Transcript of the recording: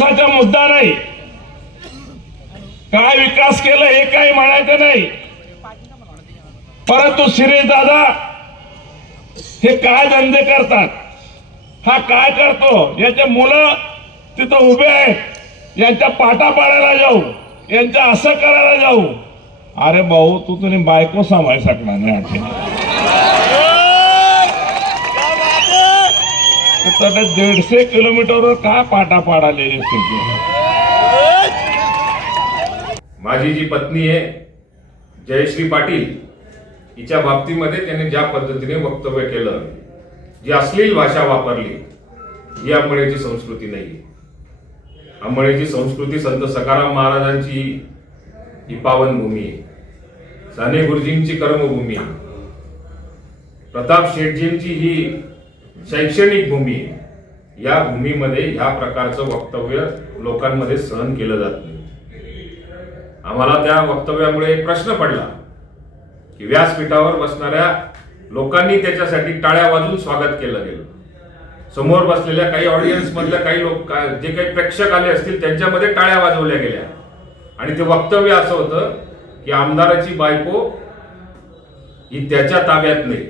विकासाचा मुद्दा नाही, काय विकास केलं हे काही म्हणायचं नाही, परंतु शिरीष दादा हे काय धंदे करतात, हा काय करतो, याचे मुलं तिथं उभे आहेत, यांच्या पाटा पाडायला जाऊ, यांच्या असं करायला जाऊ. अरे भाऊ, तू तुझी बायको सांभाळ शकणार नाही. तर 150 किलोमीटरवर काय पाटा पाडाले. माझी जी पत्नी आहे जयश्री पाटील, हिच्या बाबतीमध्ये त्याने ज्या पद्धतीने वक्तव्य केलं, जी अश्लील भाषा वापरली, ही अंबळनेरची संस्कृती नाही. अंबळनेरची संस्कृती संत सखाराम महाराजांची ही पावनभूमी आहे, साने गुरुजींची कर्मभूमी आहे, प्रताप शेठजींची ही शैक्षणिक भूमी आहे. या भूमीमध्ये ह्या प्रकारचं वक्तव्य लोकांमध्ये सहन केलं जात नाही. आम्हाला त्या वक्तव्यामुळे एक प्रश्न पडला की व्यासपीठावर बसणाऱ्या लोकांनी त्याच्यासाठी टाळ्या वाजून स्वागत केलं गेलं. समोर बसलेल्या काही ऑडियन्स मधल्या काही लोक, जे काही प्रेक्षक आले असतील, त्यांच्यामध्ये टाळ्या वाजवल्या गेल्या. आणि ते वक्तव्य असं होतं की आमदाराची बायको ही त्याच्या ताब्यात नाही,